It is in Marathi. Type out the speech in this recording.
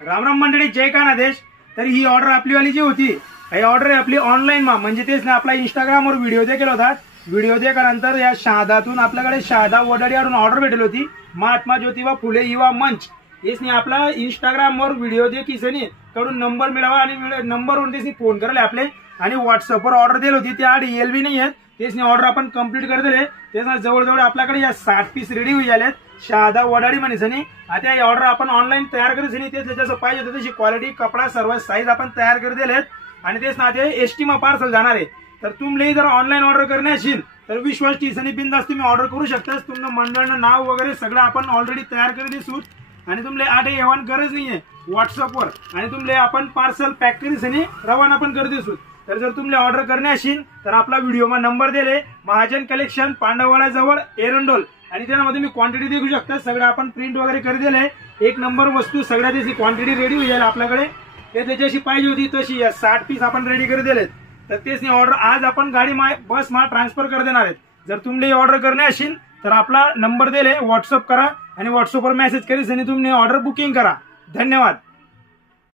राम राम मंडळी, जय कानादेश। तर ही ऑर्डर आपलीवाली जी होती, ही ऑर्डर आपली ऑनलाईन मा म्हणजे तेच ना आपला इंस्टाग्रामवर व्हिडिओ दे केला होता। व्हिडिओ दे नंतर या शहादातून आपल्याकडे शहादा वडाडीवरून ऑर्डर भेटली होती। महात्मा ज्योतिबा फुले युवा मंच इसने आपला इंस्टाग्रामवर व्हिडिओ दे किसने कडून नंबर मिळावा आणि नंबरवरून त्याने फोन करायला आपले आणि व्हॉट्सअपवर ऑर्डर दिली होती। ते आड येल बी नाही आहेत, त्याने ऑर्डर आपण कंप्लीट कर दिले। त्याचा जवळजवळ आपल्याकडे या 60 पीस रेडी होई आलेत शहादा वडाडी म्हणीसनी। आता ही ऑर्डर आपण ऑनलाईन तयार करूसनी ते जसं पाहिजे होतं तशी क्वालिटी कपडा सर्व साईज आपण तयार कर दिलेत आणि तेच ना ते एसटी मा पार्सल जाणार आहे। तर तुम्ही जर ऑनलाईन ऑर्डर करणे असेल तर विश्वास टीसनी बिंदास तुम्ही ऑर्डर करू शकता। तुमचं मंडळाचं नाव वगैरे सगळं आपण ऑलरेडी तयार कर दिसू आणि तुम्हाला आठ येवान गरज नाहीये व्हॉट्सअपवर आणि तुम्हाला आपण पार्सल पॅक करीसनी रवाना पण कर दिसू। तर जर तुम्हाला ऑर्डर करणे असेल तर आपला व्हिडिओ मा नंबर दिले महाजन कलेक्शन पांडववाडा जवळ एरंडोल आणि त्यामध्ये मी क्वांटिटी देखू शकता। सगळं आपण प्रिंट वगैरे कर दिले, एक नंबर वस्तू सगळ्या त्याची क्वांटिटी रेडी होईल आपल्याकडे। ते त्याच्याशी पाहिजे होती तशी 60 पीस आपण रेडी कर दिलेत। तर तेच ऑर्डर आज आपण गाडी बस मा ट्रान्सफर कर देणार आहेत। जर तुम्हाला ऑर्डर करणे असेल तर आपला नंबर दिले व्हॉट्सअप करा आणि व्हॉट्सअपवर मेसेज करीस आणि तुम्ही ऑर्डर बुकिंग करा। धन्यवाद।